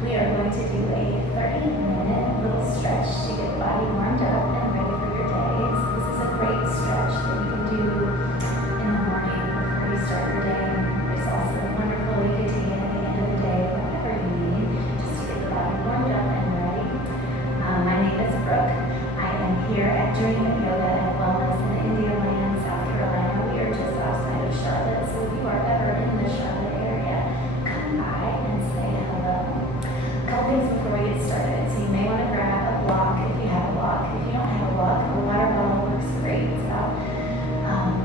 We are going to do a 30-minute little stretch to get the body warmed up and ready for your day. So this is a great stretch that you can do in the morning before you start your day. It's also wonderful you get to get at the end of the day whenever you need, just to get the body warmed up and ready. My name is Brooke. I am here at Dream Yoga and Wellness in India Land, South Carolina. We are just outside of Charlotte, so if you are ever in the Charlotte area, come by and say hello. A couple things before we get started. So you may want to grab a block if you have a block. If you don't have a block, a water bottle works great. It's about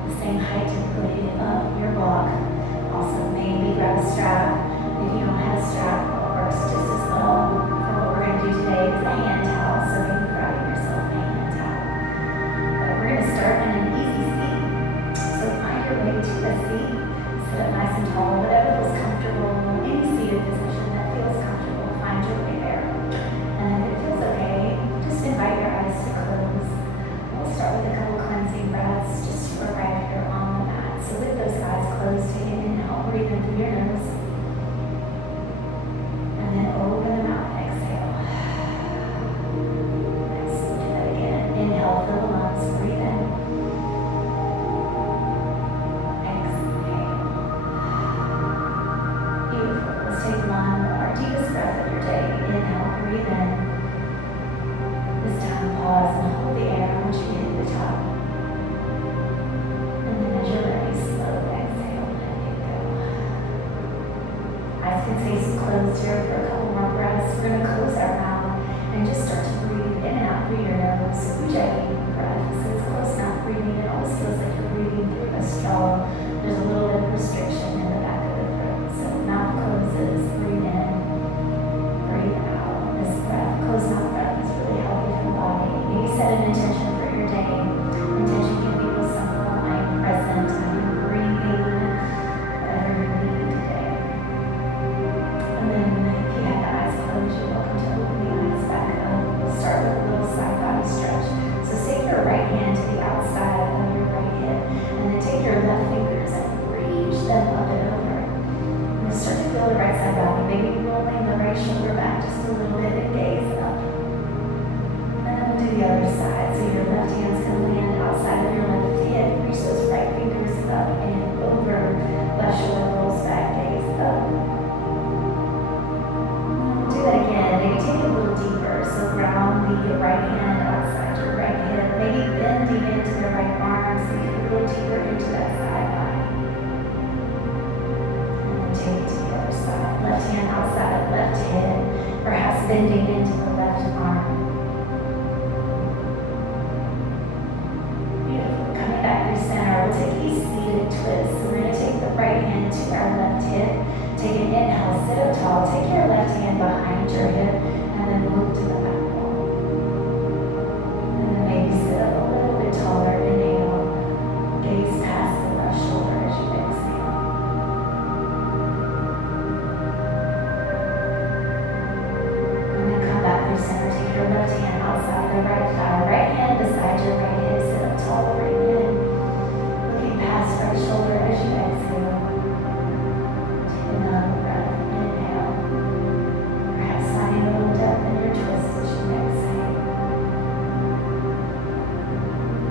the same height typically of your block. Also, maybe grab a strap. If you don't have a strap, it works just as well. For what we're going to do today is a hand towel, so maybe grab yourself a hand towel. But we're going to start in an easy seat. So find your way to a seat. Sit up nice and tall, whatever feels comfortable. Any seated position that feels comfortable, find your way there. And if it feels okay, just invite your eyes to close. We'll start with a couple cleansing breaths just to arrive here on the mat. So with those eyes closed, take an inhale, breathe in through your nose. And then open them out, exhale. Nice, we'll do that again. Inhale, fill the lungs, breathe in. Exhale. Beautiful. Let's take one more deepest breath of your day. Inhale, breathe in. This time pause and hold the air once you hit the top. And then as you're ready, slowly exhale, let it go. Eyes can stay closed here for a couple more breaths. We're going to close our mouth and just start to breathe in and out through your nose. Ujjayi breath. So it's close mouth breathing. It always feels like you're breathing through a straw. There's a little bit of restriction in the back of the throat. So mouth closes, breathe in, breathe out. This breath, closed mouth breath, is really healthy for the body. Maybe set an intention for your day. Intention can be real simple. I am present. I am breathing. Whatever you need today. And then if you have the eyes closed, you're welcome to open the eyes back up. We'll start with a little side body stretch. So take your right hand to the outside of your right hip, and then take your left fingers and reach them up and over. And then start to feel the right side body, maybe rolling the right shoulder back just a little bit and gaze up. And then we'll do the other side. So your left hand's going to land outside of your left hip. Reach those right fingers up and over. Left shoulder rolls back, gaze up. Do that again. Maybe take it a little deeper. So ground the right hand outside your right hip. Maybe bend deep into the right arm so you get a little deeper into that side body. And then take it to the other side. Left hand outside of left hip. Perhaps bending into the left arm. Beautiful. Coming back through center, we'll take a seated twist. So we're going to take the right hand to our left hip. Take an inhale, sit up tall. Take your left hand behind your hip and then move to the back wall. And then maybe sit up a little bit taller. Inhale. Gaze past the left shoulder as you exhale. And then come back through center. Take your left hand outside the right thigh. Right hand beside your right hip. Sit up tall. Breathe in. Looking past right shoulder as you exhale. Take another breath. Inhale. Perhaps finding a little depth in your twist as you exhale.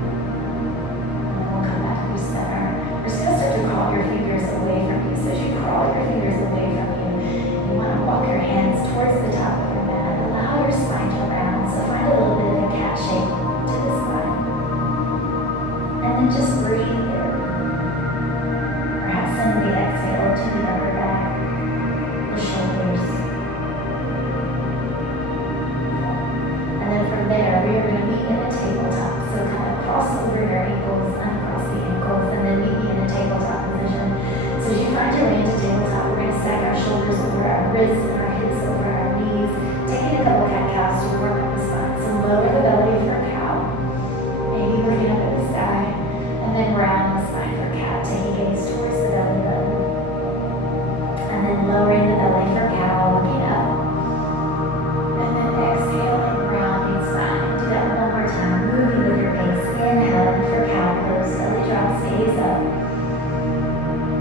And then we'll come back through center. We're just going to start to crawl your fingers away from you. So as you crawl your fingers away from you, you want to walk your hands towards the top of your mat. Allow your spine to round. So find a little bit of a cat shape to the spine. And then just breathe here. Perhaps send the exhale to the upper back, the shoulders. And then from there, we are going to meet in a tabletop. So kind of cross over your ankles, uncross the ankles, and then meet me in a tabletop position. So as you find your way into tabletop, we're going to stack our shoulders over our wrists and our hips over our knees. Taking a couple cat-cows to work up the spine. So lower the belly for cow. Maybe looking up at the sky. And then round the spine for cat. Taking gaze towards the belly button. And then lowering the belly for cow, looking up. And then exhaling, rounding spine. Do that one more time. Moving with your gaze. Inhaling for cow pose. Belly drops, gaze up.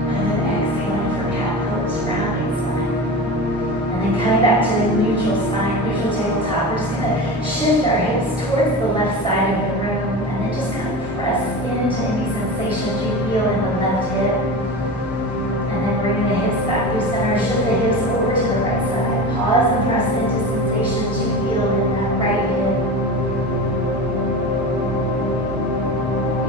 And then exhaling for cat pose, rounding spine. back to the neutral spine, neutral tabletop. We're just gonna shift our hips towards the left side of the room and then just kind of press into any sensations you feel in the left hip. And then bring the hips back through center, shift the hips over to the right side. Pause and press into sensations you feel in that right hip.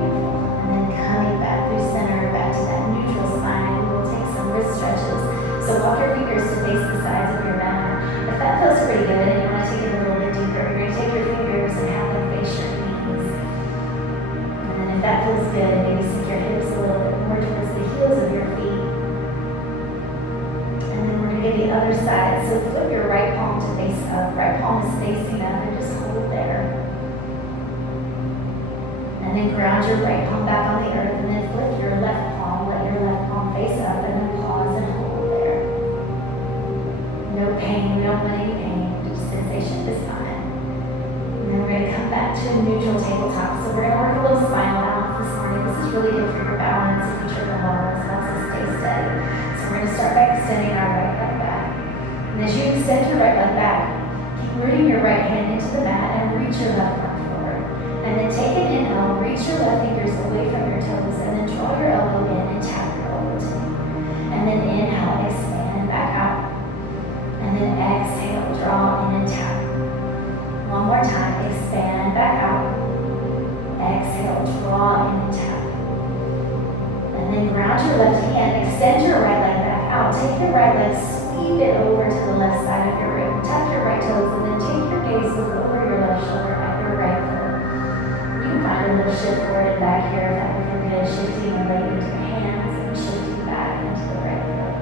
Beautiful. And then coming back through center, back to that neutral spine, we will take some wrist stretches. So walk your fingers to face the sides of your mat. If that feels pretty good and you want to take it a little bit deeper, you're going to take your fingers and have them face your knees. And then if that feels good, maybe sink your hips a little bit more towards the heels of your feet. And then we're going to get the other side. So flip your right palm to face up. Right palm is facing up and just hold there. And then ground your right palm back on the earth and then flip your left palm. Let your left palm face up and then pause and hold there. No pain, we don't want any pain, just sensation this time. And then we're going to come back to a neutral tabletop. So we're going to work a little spinal balance this morning. This is really good for your balance if you trip and fall. It helps us stay steady. So we're going to start by extending our right leg back. And as you extend your right leg back, keep rooting your right hand into the mat and reach your left arm forward. And then take an inhale, reach your left fingers away from your toes, and then draw your elbow in and tap your elbow to me. And then inhale, expand back out. And then exhale, draw in and tap. One more time, expand back out. Exhale, draw in and tap. And then ground your left hand, extend your right leg back out. Take your right leg, sweep it over to the left side of your room. Tuck your right toes and then take your gaze over your left shoulder at your right foot. You can find a little shift forward and back here if that would feel good. Shifting the leg into the hands and shifting back into the right foot.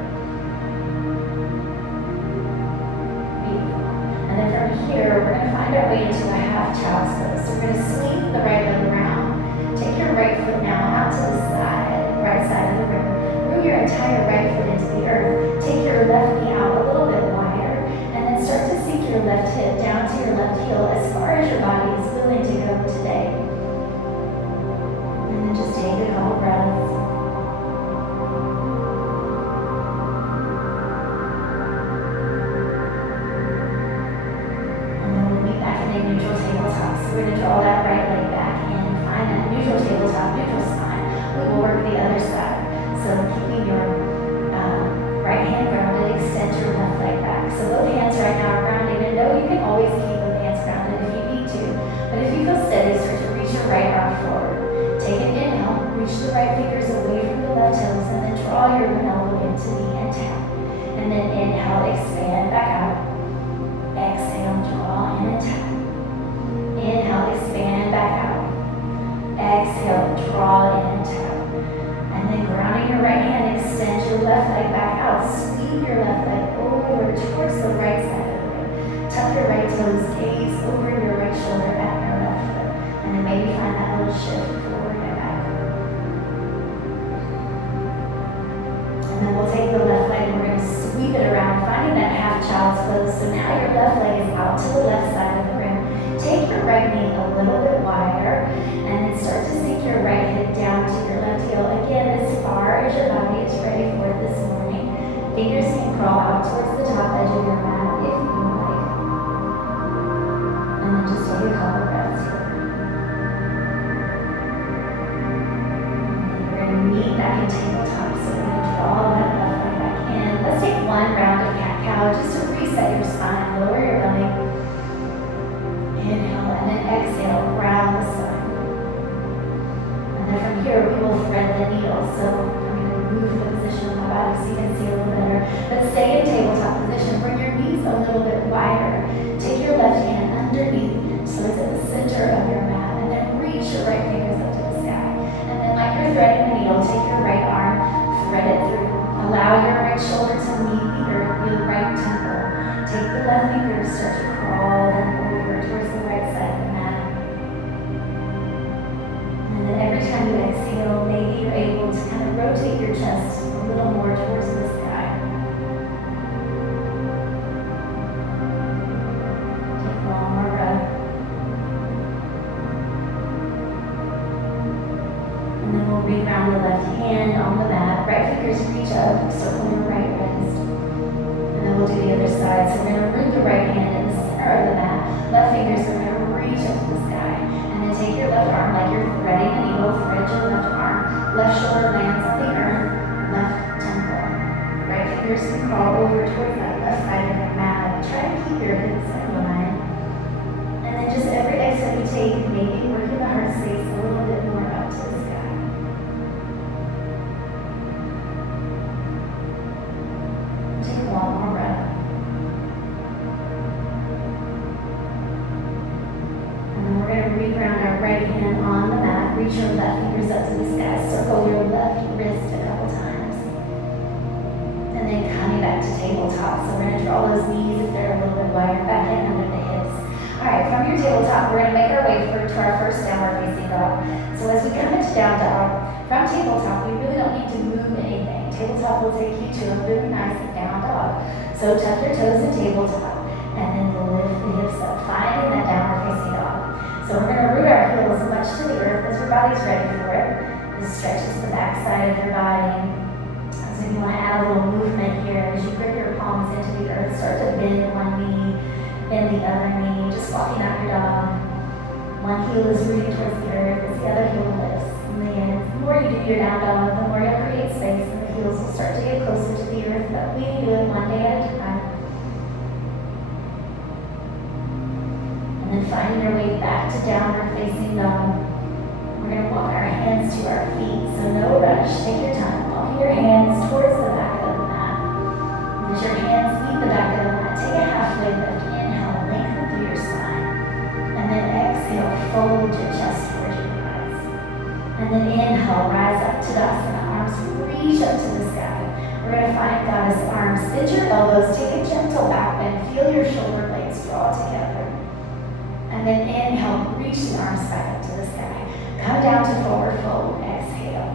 And then from here, we're going to find our way into a half child's pose. So we're going to swing the right leg around. Take your right foot now out to the side, right side of the room. Root your entire right foot into the earth. Take your left knee out a little bit wider. And then start to sink your left hip down to your left heel as far as your body is willing to go today. And then just take a couple breaths. Neutral tabletop. So we're going to draw that right leg back in, find that neutral tabletop, neutral spine. We will work the other side. So keeping your right hand grounded, extend your left leg back. So both hands right now are grounded, and know you can always keep both hands grounded if you need to. But if you feel steady, start to reach your right arm forward. Take an inhale, reach the right fingers away from the left toes, and then draw your elbow into the and tap. And then inhale, expand back out. Exhale, draw in and tap. Inhale, expand back out. Exhale, draw in and tap. And then grounding your right hand, extend your left leg back out. Sweep your left leg over towards the right side of the room. Tuck your right toes, gaze over your right shoulder at your left foot. And then maybe find that little shift forward and back. And then we'll take the left leg and we're going to sweep it around, finding that half child's pose. So now your left leg is out to the left side of the room. Take your right knee a little bit wider and then start to sink your right hip down to your left heel. Again, as far as your body is ready for it this morning. Fingers can crawl out towards the top edge of your mat if you like. And then just take a couple breaths here. And then we're going to meet back in tabletop. So we're going to draw that left leg back in. Let's take one round of cat-cow just to reset your spine, lower your belly. Inhale and then exhale, round the spine. And then from here we will thread the needle. So I'm going to move the position of my body so you can see a little better. But stay in tabletop position. Bring your knees a little bit wider. Take your left hand underneath so it's at the center of your mat. And then reach your right fingers up to the sky. And then like you're threading the needle, take your right arm, thread it through. Allow your right shoulder to meet the earth, your right temple. Take the left fingers, start to crawl them over towards the right side of the mat. And then every time you exhale, maybe you're able to kind of rotate your chest a little more towards the sky. Take one more breath. And then we'll re-ground the left hand on the mat. Right fingers reach up, circle your right wrist. And then we'll do the other side. So we're going to Left shoulder lands on the earth, left temple. Right fingers can crawl over towards that left side of your mat. Try to keep your hips in line. And then just every exhale you take, maybe working the heart space a little bit more up to the sky. Take one more breath. And then we're going to reground our right hand on the mat. Reach your left fingers up to the sky. Circle your left wrist a couple times. And then coming back to tabletop. So we're going to draw those knees if they're a little bit wider back in under the hips. All right, from your tabletop, we're going to make our way to our first downward facing dog. So as we come into down dog, from tabletop, we really don't need to move anything. Tabletop will take you to a really nice down dog. So tuck your toes in tabletop, and then we'll lift the hips up, finding that downward facing dog. So we're going to root our heels much to the earth as your body's ready for it. This stretches the back side of your body. So if you want to add a little movement here, as you grip your palms into the earth, start to bend one knee and the other knee, just walking out your dog. One heel is rooted towards the earth, as the other heel lifts. And then the more you do your down dog, the more you'll create space, and the heels will start to get closer to the earth, but we do it one day at a time. And then finding your way back to downward facing dog. We're going to walk our hands to our feet, so no rush. Take your time, walking your hands towards the back of the mat. As your hands meet the back of the mat, take a halfway lift. Inhale, lengthen through your spine. And then exhale, fold your chest towards your thighs. And then inhale, rise up to Tadasana. Arms reach up to the sky. We're going to find Goddess arms. Bend your elbows, take a gentle back bend. Feel your shoulder blades draw together. And then inhale, reach the arms back up to the sky. Come down to forward fold, exhale.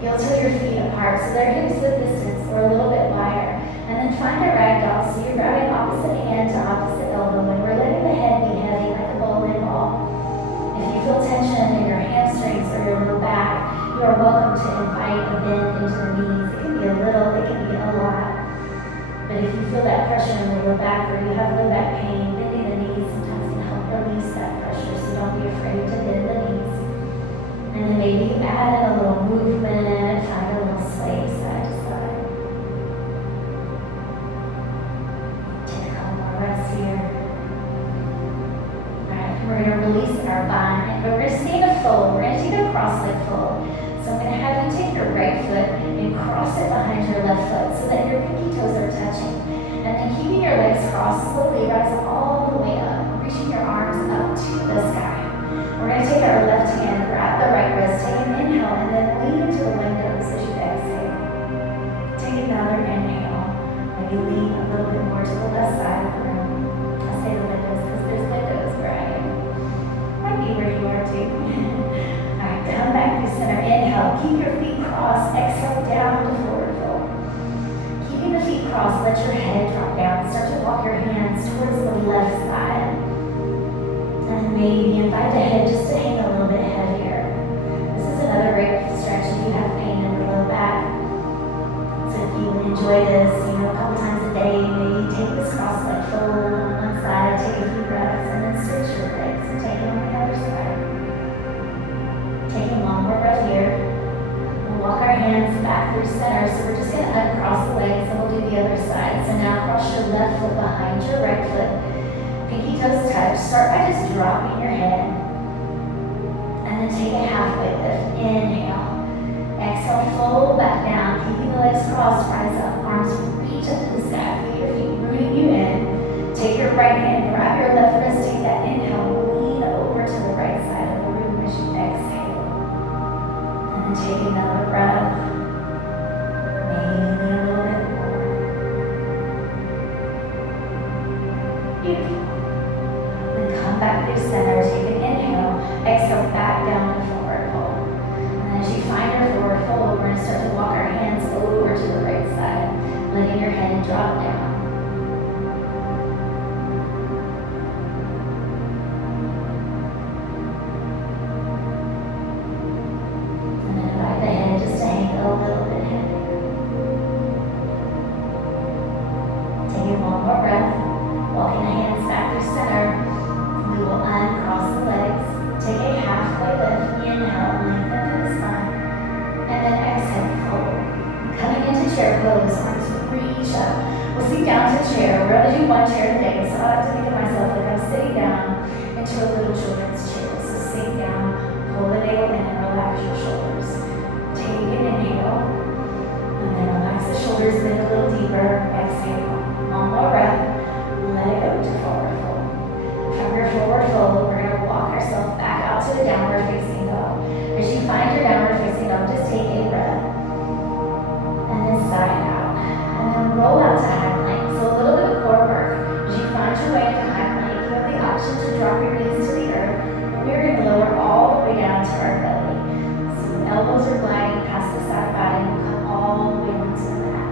Heel to your feet apart so they're hips width distance or a little bit wider. And then find a ragdoll, so you're grabbing opposite hand to opposite elbow, and we're letting the head be heavy like a bowling ball. If you feel tension in your hamstrings or your low back, you are welcome to invite a bend into the knees. It can be a little, it can be a lot. But if you feel that pressure in the low back or you have low back pain, bending the knees sometimes can help release that pressure, so don't be afraid to bend the knees. And then maybe you add in a little movement, find a little sway side to side. Take a couple more breaths here. Alright, we're going to release our bind, but we're going to stay in a fold. We're going to take a cross leg fold. So I'm going to have you take your right foot and cross it behind your left foot so that your pinky toes are touching. And then keeping your legs crossed, slowly rise all the way up, reaching your arms up to the sky. We're going to take our left hand, grab the right wrist, take an inhale, and then lean into the windows as you exhale. Take another inhale. Maybe lean a little bit more to the left side of the room. I say the windows because there's windows where I am. Might be where you are too. Alright, come back to center. Inhale, keep your feet crossed. Exhale, down to forward fold. Keeping the feet crossed, let your head drop down. Start to walk your hands towards the left side. And maybe invite the head just to hang a little bit heavier. This is another great stretch if you have pain in the low back. So if you enjoy this, a couple times a day, maybe take this cross leg fold on one side, take a few breaths, and then switch your legs and take it on the other side. Taking one more breath here. We'll walk our hands back through center, so we're just going to uncross the legs and we'll do the other side. So now cross your left foot behind your right foot. Pinky toes touch. Start by just dropping your head. And then take a halfway lift. Inhale. Exhale, fold back down. Keeping the legs crossed, rise up. Arms reach up to the sky. Feel your feet rooting you in. Take your right hand, grab your left wrist, take that inhale, lean over to the right side of the room as you exhale. And then take another breath. Maybe lean a little bit more. Beautiful. Come back through center, take an inhale, exhale back down to forward fold. And as you find your forward fold, we're going to start to walk our hands over to the right side, letting your head drop down. And then invite the head just to hang a little bit heavier. Taking one more breath, walking the hands back through center. We will uncross the legs, take a halfway lift, inhale, lengthen through the spine, chair pose, arms reach up. We'll sink down to chair. We're going to do one chair today, so I like to think of myself like I'm sitting down into a little children's chair. So sink down, pull the navel in, and relax your shoulders. Take an inhale, and then relax the shoulders, bend a little deeper. Exhale. One more breath. Let it go to forward fold. From your forward fold, we're going to walk ourselves back out to the downward facing dog. As you find your downward facing dog, just take a breath. And then side out. And then roll out to high plank. So a little bit of core work. As you find your way into high plank, you have the option to drop your knees to the earth. And we're going to lower all the way down to our belly. So the elbows are gliding past the side body and we'll come all the way onto the mat.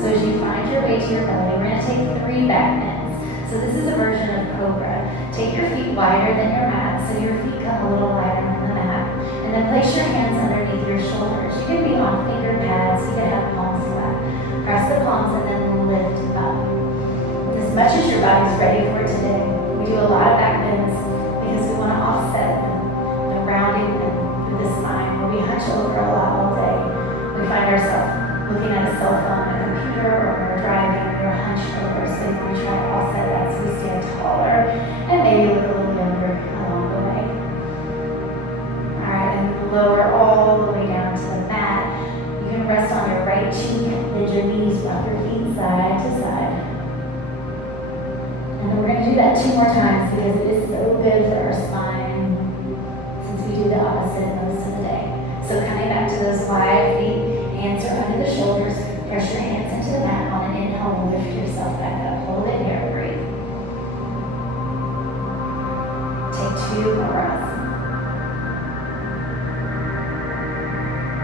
So as you find your way to your belly, we're going to take 3 back bends. So this is a version of cobra. Take your feet wider than your mat, so your feet come a little wider than the mat. And then place your hands underneath your shoulders. You can be on finger pads, you can have palms flat. Press the palms and then lift up. As much as your body's ready for it today, we do a lot of back bends because we want to offset the rounding through the spine. When we hunch over a lot all day, we find ourselves looking at a cell phone, a computer, or we're driving, and you're hunched over. So we try to offset that so we stand taller and maybe look a little younger along the way. Alright, and lower all the way down to the mat. You can rest on your right cheek, bend your knees, rock your feet side to side. And then we're going to do that 2 more times because it is so good for our spine since we do the opposite most of the day. So coming back to those wide feet. Hands are under the shoulders. Press your hands into the mat. On an inhale, lift yourself back up. Hold it here. Breathe. Take 2 more breaths.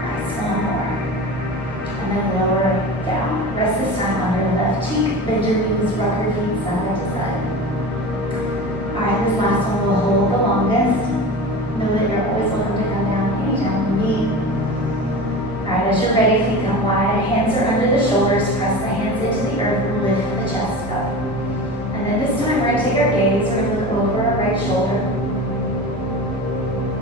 Nice. 1 more. And then lower down. Rest this time on your left cheek. Bend your knees. Rock your feet side to side. Alright, this last one will hold the longest. Know that you're always welcome to come down anytime you need. Alright, as you're ready, feet come wide, hands are under the shoulders, press the hands into the earth, lift the chest up. And then this time we're going to take our gaze, we're going to look over our right shoulder.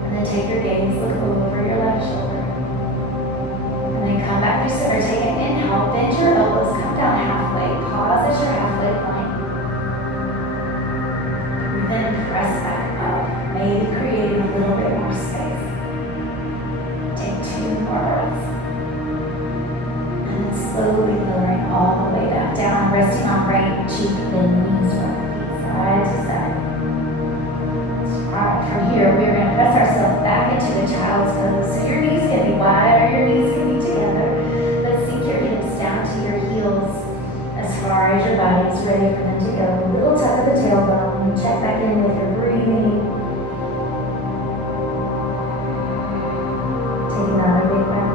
And then take your gaze, look over your left shoulder. And then come back through center, take an inhale, bend your elbows, come down halfway, pause at your halfway point. And then press back up, maybe creating a little bit more space. Take 2 more breaths. Slowly lowering all the way back down, resting on right cheek, bend knees, rock feet side to side. Alright, from here we're going to press ourselves back into a child's pose. So your knees can be wide or your knees can be together. But sink your hips down to your heels as far as your body is ready for them to go. A little tuck of the tailbone. Check back in with your breathing. Take another big breath.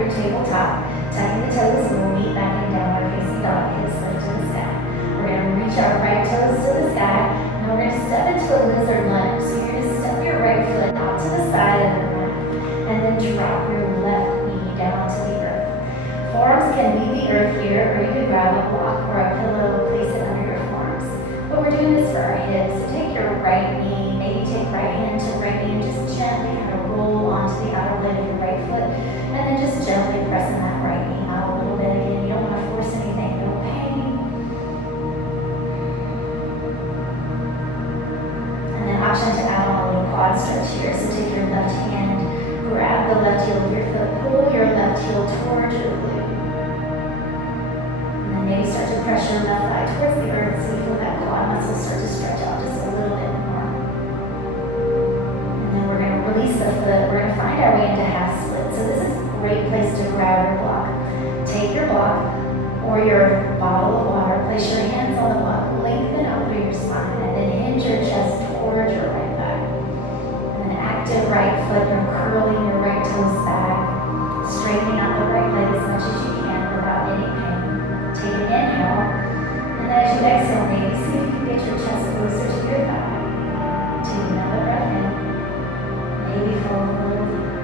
Tabletop, tucking the toes, and we'll meet back in downward facing dog, hips lift to the sky. We're going to reach our right toes to the sky, and we're going to step into a lizard lunge. So you're going to step your right foot out to the side of the mat, and then drop your left knee down to the earth. Forearms can leave the earth here, or you can grab a block or a pillow, place it under your forearms. But we're doing this for our hips. So take your right knee, maybe take right hand to right knee, and just gently kind of roll onto the outer leg of your right foot. And then just gently pressing that right knee out a little bit. Again, you don't want to force anything, no pain. And then option to add on a little quad stretch here. So take your left hand, grab the left heel of your foot, pull your left heel towards your glute. And then maybe start to press your left thigh towards the earth so you feel that quad muscle start to stretch out just a little bit more. And then we're going to release the foot. We're going to find our way into half split. So this is great place to grab your block. Take your block or your bottle of water, place your hands on the block, lengthen out through your spine, and then hinge your chest towards your right thigh. And then active right foot, you're curling your right toes back, straightening out the right leg as much as you can without any pain. Take an inhale, and then as you exhale, maybe see if you can get your chest closer to your thigh. Take another breath in, maybe fold a little deeper.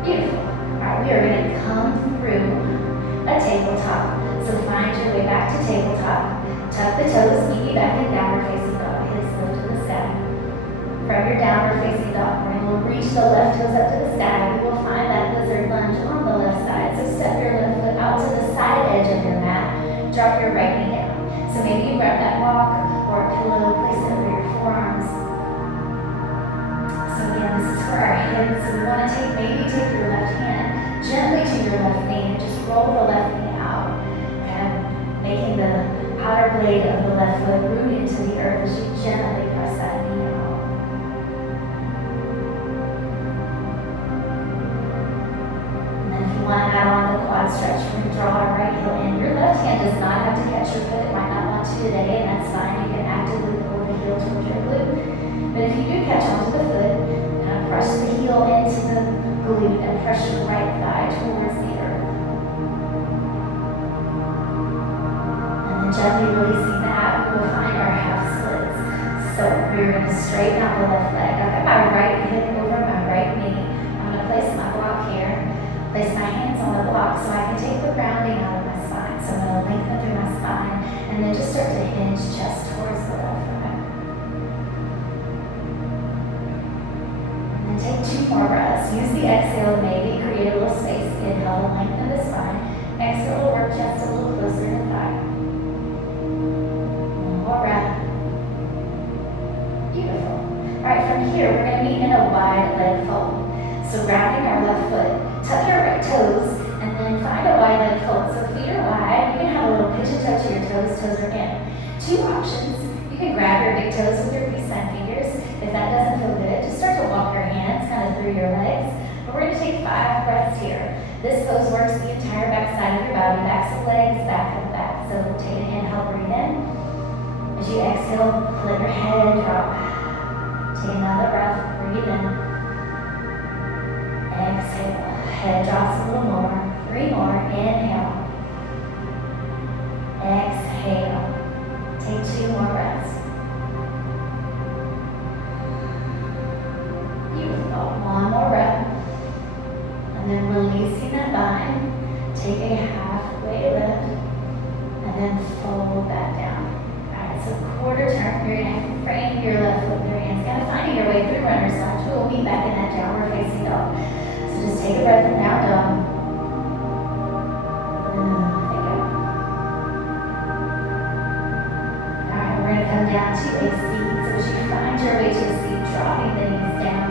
Beautiful. Alright, we are going to come through a tabletop. So find your way back to tabletop. Tuck the toes, meet you back in downward facing dog. Hips lift to the sky. From your downward facing dog, we're going to reach reach the left toes up to the sky, we will find that lizard lunge on the left side. So step your left foot out to the side edge of your mat, drop your right knee down. So maybe you grab that rock or a pillow, place it over your forearms. So again, this is for our hips. So we want to maybe take your left hand gently to your left knee and just roll the left knee out, kind of making the outer blade of the left foot root into the earth as you gently press that knee out. And then if you want to add on the quad stretch, we're going to draw our right heel in. Your left hand does not have to catch your foot. It might not want to today, and that's fine. You can actively pull the heel towards your glute. But if you do catch onto the foot, kind of press the heel into the glute and press your right thigh towards the earth. Gently releasing that, we will find our half splits. So we're going to straighten out the left leg. I've got my right hip over my right knee. I'm going to place my block here, place my hands on the block so I can take the grounding out of my spine. So I'm going to lengthen through my spine and then just start to hinge chest towards the left thigh. And then take 2 more breaths. Use the exhale to maybe create a little space. Inhale and lengthen the spine. Exhale to work chest a little closer to the thigh. Beautiful. All right, from here, we're going to meet in a wide leg fold. So grounding our left foot, tuck your right toes, and then find a wide leg fold. So feet are wide. You can have a little pigeon toe to your toes. Toes are in. 2 options. You can grab your big toes with your peace sign fingers. If that doesn't feel good, just start to walk your hands kind of through your legs. But we're going to take 5 breaths here. This pose works the entire back side of your body, backs of legs, back of the back. So take an inhale, breathe in. As you exhale, let your head drop. Take another breath, breathe in. Exhale, head drops a little more. 3 more, inhale. Exhale. Take 2 more breaths. Beautiful. 1 more breath. And then releasing that bind, take a halfway lift, and then fold that down. So quarter turn, you're going to frame your left foot with your hands, kind of finding your way through runner's lunge. We'll be back in that downward facing dog. So just take a breath in, down dog. There you go. Alright, we're going to come down to a seat. So as you find your way to a seat, dropping the knees down.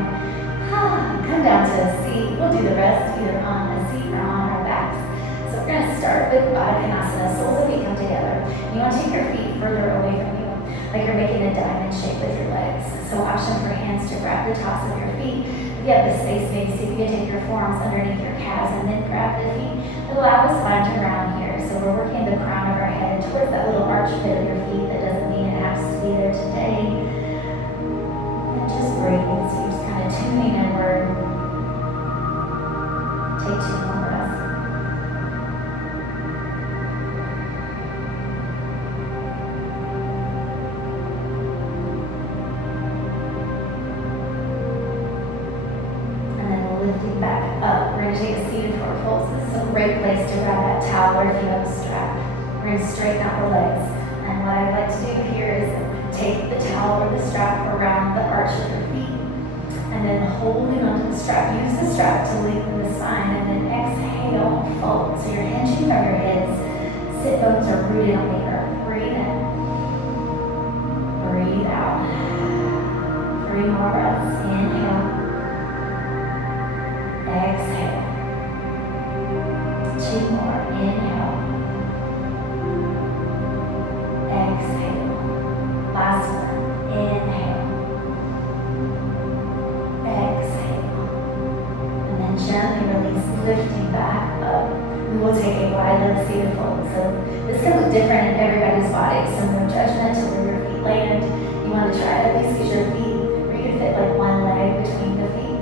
Come down to a seat. We'll do the rest either on a seat or on our backs. So we're going to start with Baddha Konasana. Soles of feet come together. You want to take your feet further away from you, like you're making a diamond shape with your legs. So option for hands to grab the tops of your feet. If you have the space, maybe see if you can take your forearms underneath your calves and then grab the feet. It'll allow the spine to round here. So we're working the crown of our head towards that little arch pit of your feet. That doesn't mean it has to be there today. And just breathe. So you're just kind of tuning inward. Take 2 more breaths. Lifting back up. We're going to take a seated forward fold. So this is a great place to grab that towel or if you have a strap. We're going to straighten out the legs. And what I like to do here is take the towel or the strap around the arch of your feet. And then holding onto the strap. Use the strap to lengthen the spine. And then exhale, fold. So you're hinging from your hips. Sit bones are rooted on the earth. Breathe in. Breathe out. 3 more breaths. Inhale. Exhale. 2 more. Inhale. Exhale. Last one. Inhale. Exhale. And then gently release, lifting back up. We will take a wide leg seated fold. So this can look different in everybody's body. So no judgment to where your feet land. You want to try at least use your feet where you can fit like one leg between the feet.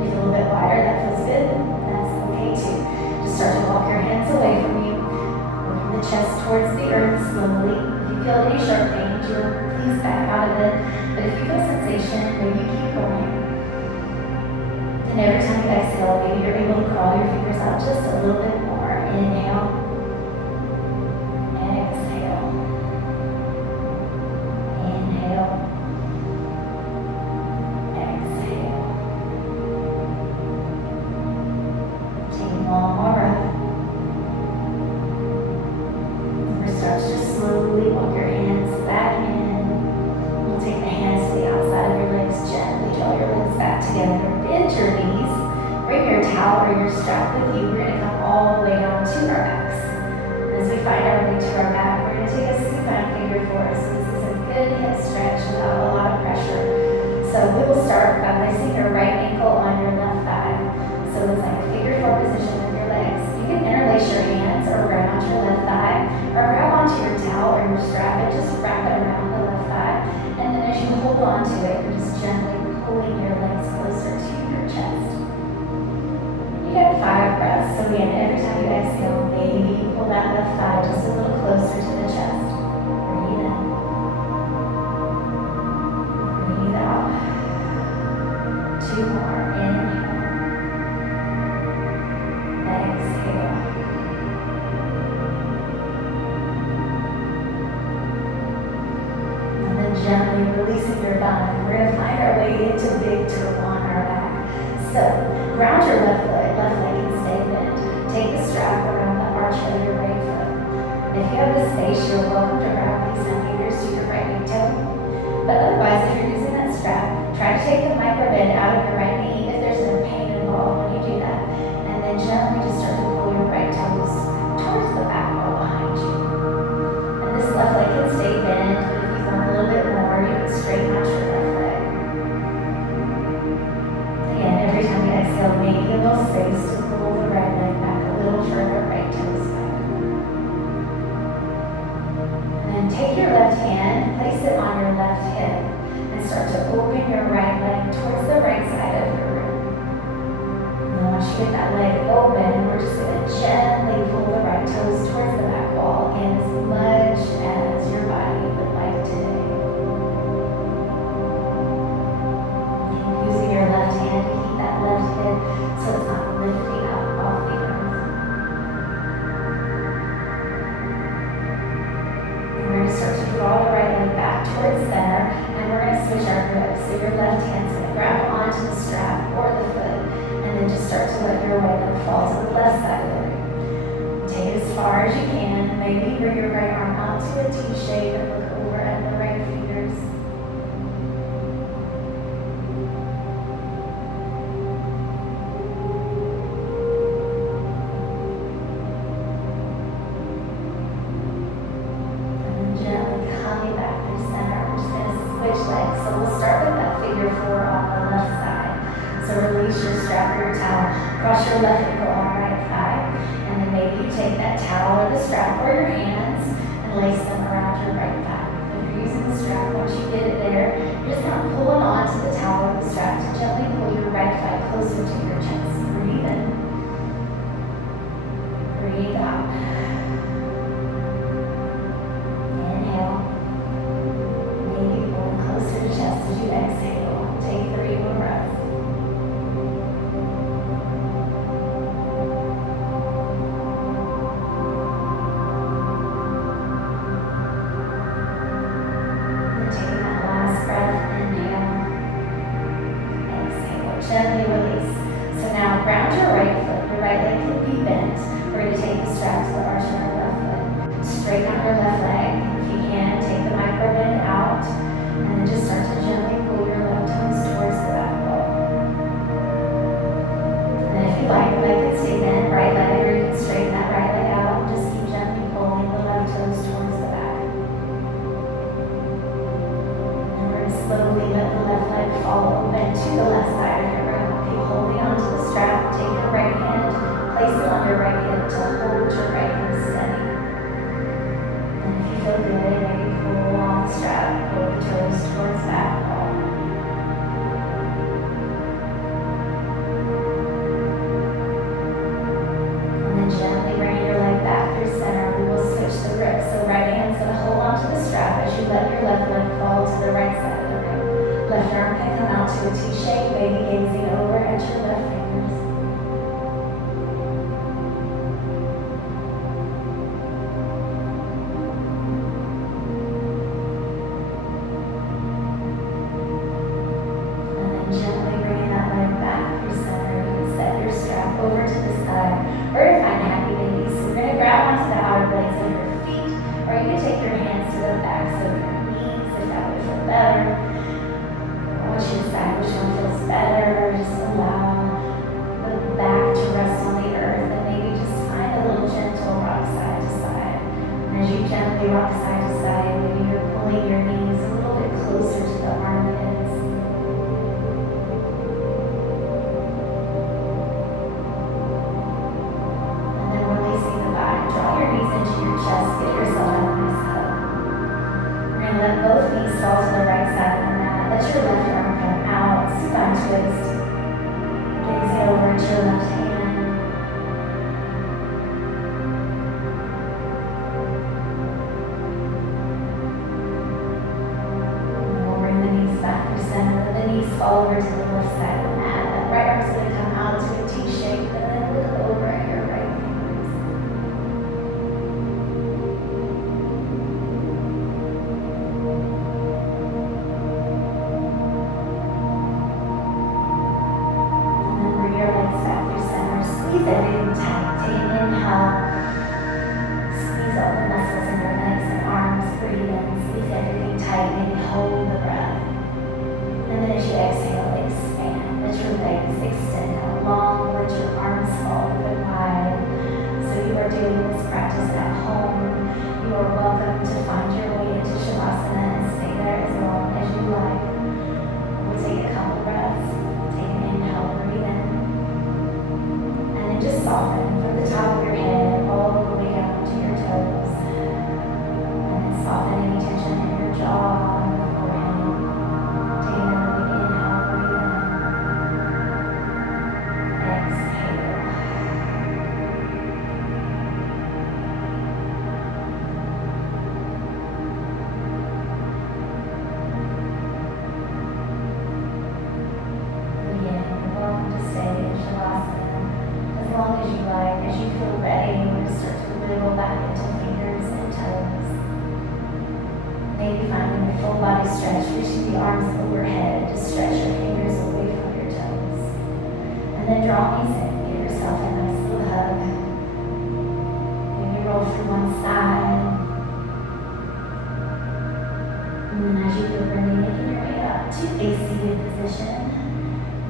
Make it a little bit wider, that feels good. That's okay too. Just start to walk your hands away from you. Working the chest towards the earth slowly. If you feel any sharp pain, please back out of it. But if you feel sensation, maybe you keep going. And every time you exhale, maybe you're able to crawl your fingers out just a little bit more. Inhale. Exhale. Inhale. Exhale. bend your knees, bring your towel or your strap with you. We're going to come all the way down to our backs. And as we find our way to our back, we're going to take a supine figure four. So this is a good hip stretch without a lot of pressure. So we will start by placing your right ankle on your left thigh. So it's like a figure four position with your legs. You can interlace your hands or grab onto your left thigh, or grab onto your towel or your strap and just wrap it around the left thigh. And then as you hold on to it, you're just gently pulling your legs closer to your chest. You get 5 breaths. So again, every time you exhale, maybe pull that left thigh just a little closer to the chest. Breathe in. Breathe out. 2 more. Inhale. Exhale. And then gently releasing your body. We're going to find our way into big turtle on our back. So ground your left leg and stay bent. Take the strap around the arch of your right foot. And if you have the space, you're welcome to grab these fingers to your right big toe. But otherwise, if you're using that strap, try to take the micro bend out of your right knee if there's no pain involved when you do that. And then gently just start to pull your right toes towards the back wall behind you. And this left leg can stay bent, but if you want a little bit more, you can straighten out your left leg. Again, every time you exhale, make a little space to pull the right leg back a little further, right toes back. And then take your left hand, place it on your left hip, and start to open your right leg towards the right side of your room. And then once you get that leg open, we're just going to gently pull the right toes towards the back wall in as much as your body would like today. And using your left hand to keep that left hip so it's not lifting up off the earth. And we're going to start to draw the right leg back towards center, and we're going to switch our grip. So your left hand's going to grab onto the strap or the foot, and then just start to let your right leg fall to the left side of the ring. Take it as far as you can. Maybe bring your right arm out to a T shape and look over at the right fingers. And gently coming back through center. We're just going to switch legs. So we'll start with that figure four on the left side. So release your strap or your towel. Cross your left ankle on right thigh. And then maybe you take that towel or the strap or your hands and lace them around your right thigh. If you're using the strap, once you get it there, you're just kind of pulling onto the towel or the strap to gently pull your right thigh closer to your chest. Breathe in. Breathe out. Inhale. Maybe pulling closer to chest as you exhale. Take 3 more breaths. Gently release. So now ground your right foot. Your right leg can be bent. We're going to take the strap to the arch of our left foot. Straighten out your left leg. If you can, take the micro bend out. And then just start to gently pull your left toes towards the back wall. And then if you like, your leg can stay bent, right leg, or you can straighten that right leg out and just keep gently pulling the left toes towards the back. And we're going to slowly let the left leg fall open to the left side of your room. Keep holding onto the strap. Take your right hand, place it on your right hip to hold your right hip steady. And if you feel good, maybe pull on the strap, pull the toes towards the back wall. And then gently bring your leg back through center. We will switch the grip. So right hand's going to hold onto the strap as you let your left leg fall to the right side of the ring. Left arm can come out to a T shape, maybe gazing over at your left fingers. And then gently bringing that leg back through center. You can set your strap over to the side or to find happy baby. So we're going to grab onto the outer blades of your feet, or you can take your hands to the backs of your knees if that would feel better. Once you decide which one feels better, just allow left arm come out, spine twist. Exhale over to your left hand. And we'll bring the knees back to center. Let the knees fall over to the left side of the mat. That right arm's going to come out to a T shape and then look over at your right fingers. Squeeze everything tight. Take an inhale. Squeeze all the muscles in your legs and arms. Breathe in. Squeeze everything tight. Maybe hold the breath. And then as you exhale, expand. Let your legs extend out long. Let your arms fall open wide. So you are doing this practice at home. You are welcome to find your way into Shavasana and stay there as long as you like. We'll take a couple breaths. Take an inhale. Breathe in. Just soften from the top of your head all the way down to your toes. And then soften any tension in your jaw and your forehead. Take another big inhale, breathe in. Exhale. Again, you're welcome to stay in Shavasana as long as you like. As you feel ready, we're going to start to wiggle back into fingers and toes. Maybe finding a full body stretch, reaching the arms overhead to stretch your fingers away from your toes. And then draw knees in, give yourself a nice little hug. Maybe roll through one side. And then as you feel ready, making your way up to a seated position.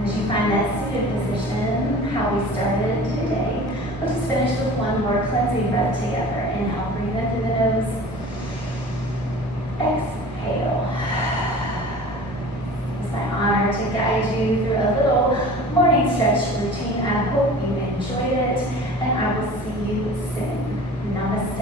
As you find that seated position, how we started today, we'll just finish with one more cleansing breath together. Inhale, breathe in through the nose. Exhale. It's my honor to guide you through a little morning stretch routine. I hope you enjoyed it, and I will see you soon. Namaste.